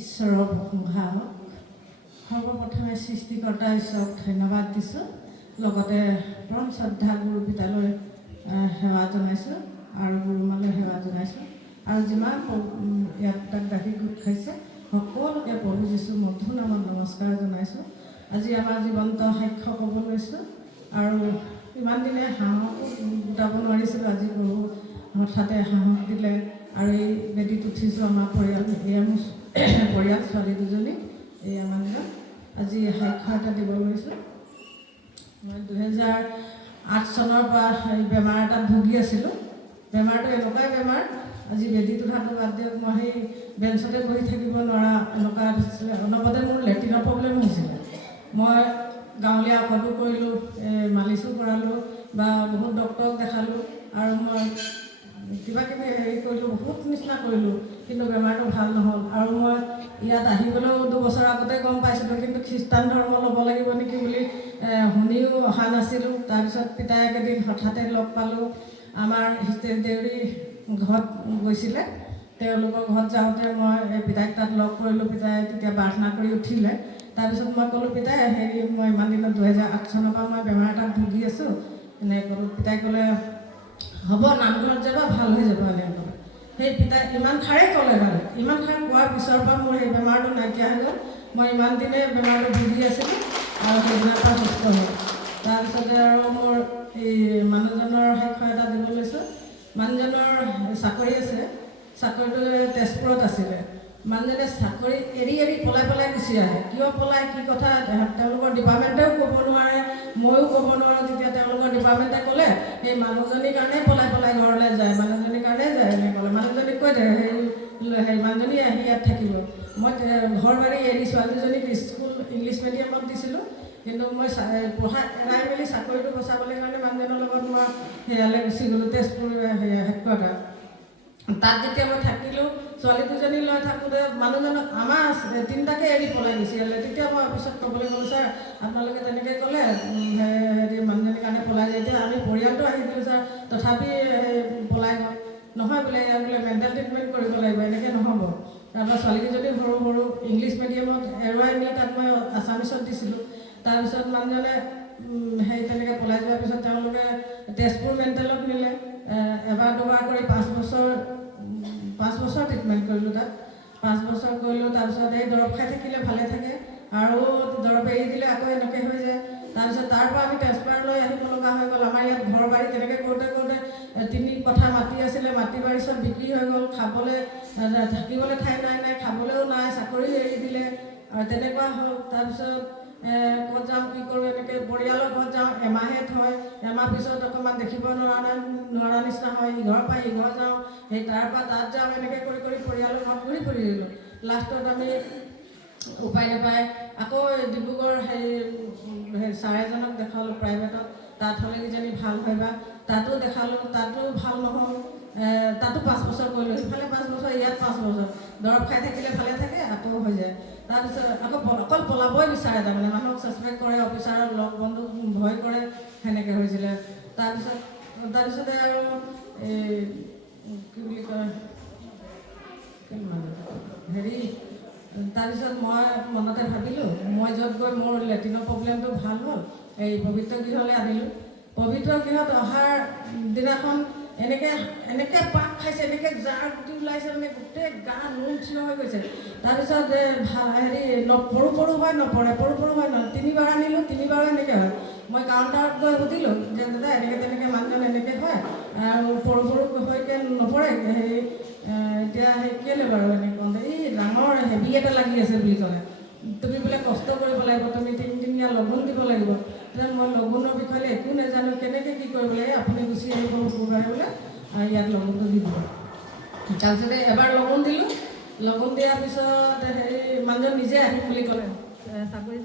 ঈশ্বৰৰ প্ৰশংসা হওক। সৰ্বপ্ৰথমে সৃষ্টিকৰ্তা ঈশ্বৰক ধন্যবাদ দিছোঁ, লগতে পৰম শ্ৰদ্ধা গুৰু পিতালৈ সেৱা জনাইছোঁ আৰু গুৰুমালৈ সেৱা জনাইছোঁ। আৰু যিমান ইয়াত তাত দাবী গোট খাইছে সকলোকে প্ৰভু যীশু মধুৰ নামত নমস্কাৰ জনাইছোঁ। আজি আমাৰ জীৱন্ত সাক্ষ্য ক'ব লৈছোঁ আৰু ইমান দিনে সাহসো গোটাব নোৱাৰিছিলোঁ। আজি প্ৰভু হঠাতে সাহস দিলে আৰু এই বেদীত উঠিছোঁ। আমাৰ পৰিয়াল এয়া মোৰ পৰিয়াল ছোৱালী দুজনী, এই আমাৰ দিনত আজি সাক্ষ্য এটা দিব লৈছোঁ। মই 2008 চনৰ পৰা বেমাৰ এটাত ভুগি আছিলোঁ। বেমাৰটো এনেকুৱাই বেমাৰ, আজি বেদীত উঠাটো বাদ দিয়ক, মই সেই বেঞ্চতে বহি থাকিব নোৱাৰা এনেকুৱা হৈছিলে। অনবৰতে মোৰ লেট্ৰিনৰ প্ৰব্লেম হৈছিলে। মই গাঁৱলীয়া ঔষধো কৰিলোঁ, মালিচো কৰালোঁ বা বহুত ডক্তৰক দেখালোঁ আৰু মই কিবা কিবি হেৰি কৰিলোঁ, বহুত নিচিনা কৰিলোঁ, কিন্তু বেমাৰটো ভাল নহ'ল। আৰু মই ইয়াত আহিবলৈও 2 বছৰ আগতে গম পাইছিলোঁ, কিন্তু খ্ৰীষ্টান ধৰ্ম ল'ব লাগিব নেকি বুলি শুনিও অহা নাছিলোঁ। তাৰপিছত পিতাই একেদিন হঠাতে লগ পালোঁ, আমাৰ দেউৰী ঘৰত গৈছিলে। তেওঁলোকৰ ঘৰত যাওঁতে মই পিতাইক তাত লগ কৰিলোঁ। পিতাই তেতিয়া প্ৰাৰ্থনা কৰি উঠিলে। তাৰপিছত মই ক'লোঁ, পিতাই হেৰি মই ইমান দিনত 2008 চনৰ পৰা মই বেমাৰ এটাত ভুগি আছোঁ, এনেকৈ ক'লোঁ। পিতাই ক'লে হ'ব, নামঘৰত যাবা, ভাল হৈ যাব এনেকৈ ক'লে। সেই পিতাই ইমান খাৰেই ক'লে, মানে ইমান খাৰ কোৱাৰ পিছৰ পৰা মোৰ সেই বেমাৰটো নাইকিয়া হৈ গ'ল। মই ইমান দিনে বেমাৰটো ভুগি আছিলোঁ আৰু সেইদিনাৰ পৰা সুস্থ হ'ল। তাৰপিছতে আৰু মোৰ এই মানুহজনৰ সাক্ষ্য এটা দিব লৈছোঁ। মানুহজনৰ চাকৰি আছে, চাকৰিটো তেজপুৰত আছিলে। মানুহজনে চাকৰি এৰি এৰি পলাই পলাই গুচি আহে। কিয় পলাই, কি কথা তেওঁলোকৰ ডিপাৰ্টমেণ্টেও ক'ব নোৱাৰে, ময়ো ক'ব নোৱাৰোঁ। যেতিয়া তেওঁলোকৰ ডিপাৰ্টমেণ্টে ক'লে সেই মানুহজনীৰ কাৰণে পলাই পলাই ঘৰলৈ যায়, মানুহজনীৰ কাৰণে যায় এনেকৈ ক'লে। মানুহজনীক কৈ দে হেৰি মানুহজনী আহি ইয়াত থাকিব। মই ঘৰ বাৰী এৰি ছোৱালী দুজনীক স্কুল ইংলিছ মিডিয়ামত দিছিলোঁ, কিন্তু মই পঢ়া এৰাই মেলি চাকৰিটো বচাবলৈ কাৰণে মানুহজনৰ লগত মই সেয়ালৈ গুচি গ'লোঁ, তেজপুৰ হেডকোৱাৰ্টাৰ। তাত যেতিয়া মই থাকিলোঁ, ছোৱালী দুজনী লৈ থাকোঁতে মানুহজনক আমাৰ 3টাকে এৰি পলাই গুচি আহিলে। তেতিয়া মই অফিচত ক'বলৈ গ'লোঁ, ছাৰ আপোনালোকে তেনেকৈ ক'লে হেৰি মানুহজনীৰ কাৰণে পলাই যায়, এতিয়া আমি পৰিয়ালটো আহি দিলোঁ ছাৰ, তথাপি পলাই গ'ল। নহয় বোলে, ইয়াত বোলে মেণ্টেল ট্ৰিটমেণ্ট কৰিব লাগিব, এনেকৈ নহ'ব। তাৰপৰা ছোৱালীকেইজনী সৰু সৰু ইংলিছ মিডিয়ামত এৰুৱাই নি তাত মই আছামিছত দিছিলোঁ। তাৰপিছত মানুহজনে সেই তেনেকৈ পলাই যোৱাৰ পিছত তেওঁলোকে তেজপুৰ মেণ্টেলত নিলে। এবাৰ দুবাৰ কৰি 5 বছৰ ট্ৰিটমেণ্ট কৰিলোঁ তাত। 5 বছৰ কৰিলোঁ। তাৰপিছত এই দৰৱ খাই থাকিলে ভালে থাকে, আৰু দৰৱ এৰি দিলে আকৌ এনেকৈ হৈ যায়। তাৰপিছত তাৰ পৰা আমি ট্ৰেন্সফাৰলৈ আহিব লগা হৈ গ'ল। আমাৰ ইয়াত ঘৰ বাৰী তেনেকৈ কৰোঁতে কৰোঁতে 3 কঠা মাটি আছিলে, মাটি বাৰী চব বিক্ৰী হৈ গ'ল। খাবলৈ থাকিবলৈ ঠাই নাই, খাবলৈও নাই, চাকৰি এৰি দিলে আৰু তেনেকুৱা হ'ল। তাৰপিছত ক'ত যাওঁ, কি কৰোঁ, এনেকৈ পৰিয়ালৰ ঘৰত যাওঁ, এমাহে থয়, এমাহ পিছত অকণমান দেখিব নোৱাৰা নিচিনা হয়। ইঘৰৰ পৰা সিঘৰ যাওঁ, সেই তাৰ পৰা তাত যাওঁ, এনেকৈ কৰি কৰি পৰিয়ালৰ ঘৰত ঘূৰি ফুৰিলোঁ। লাষ্টত আমি উপায় নাপায় আকৌ ডিব্ৰুগড় হেৰি ছাৰ এজনক দেখালোঁ প্ৰাইভেটত, তাত হ'লে কিজানি ভাল হয় বা তাতো দেখালোঁ, তাতো ভাল নহ'ল। তাতো 5 বছৰ কৰিলোঁ, সিফালে 5 বছৰ, ইয়াত 5 বছৰ। দৰৱ খাই থাকিলে ভালে থাকে, আকৌ হৈ যায়। তাৰপিছত আকৌ অকল পলাবই বিচাৰে, তাৰমানে মানুহক ছাছপেক্ট কৰে, অফিচাৰক লগ বন্ধু ভয় কৰে, সেনেকৈ হৈছিলে। তাৰপিছতে আৰু এই কি বুলি কয় হেৰি, তাৰপিছত মই মনতে ভাবিলোঁ, মই য'ত গৈ মোৰ লেট্ৰিনৰ প্ৰব্লেমটো ভাল হ'ল, এই পবিত্ৰ গৃহলৈ আনিলোঁ। পবিত্ৰ গৃহত অহাৰ দিনাখন এনেকৈ পাক খাইছে, এনেকৈ জাৰ গুটি ওলাইছে, মানে গোটেই গা নোম থিয় হৈ গৈছে। তাৰপিছত হেৰি পৰু হয় নপৰে, পৰু হয় নহয়, 3বাৰ আনিলোঁ, 3বাৰো এনেকৈ হয়। মই কাউণ্টাৰত গৈ সুধিলোঁ যে দাদা এনেকৈ তেনেকৈ মানুহজন এনেকৈ হয় আৰু পৰু হৈকে নপৰে, হেৰি এতিয়া সেই কেলৈ বাৰু এনেকৈ কওঁতে এই ডাঙৰ হেভি এটা লাগি আছে বুলি ক'লে। তুমি বোলে কষ্ট কৰিব লাগিব, তুমি 3 দিনীয়া লঘোণ দিব লাগিব। তেতিয়া মই লঘোণৰ বিষয়ে একো নাজানো, কেনেকৈ কি কৰিব লাগে, আপুনি গুচি আহিব শুকুৰবাৰে বোলে ইয়াত লঘোণটো দি দিব। তাৰপিছতে এবাৰ লঘোণ দিলোঁ। লঘোণ দিয়াৰ পিছত হেৰি মানুহজন নিজে আহিম বুলি ক'লে চাকৰি।